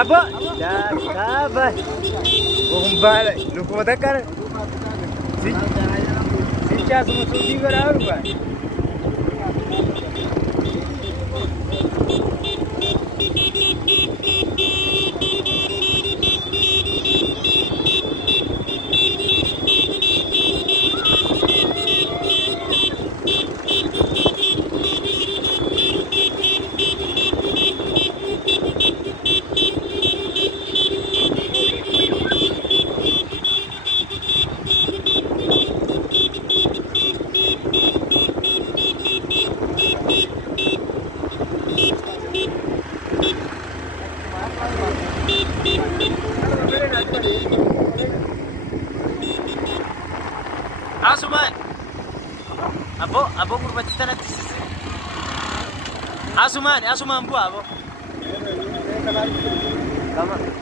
Abo, dah sabar. Bombal, lu kau tak kan? Si cah semua suci berapa kan? Asuman, abo berbacita nanti sisi. Asuman buah abo. Kamu.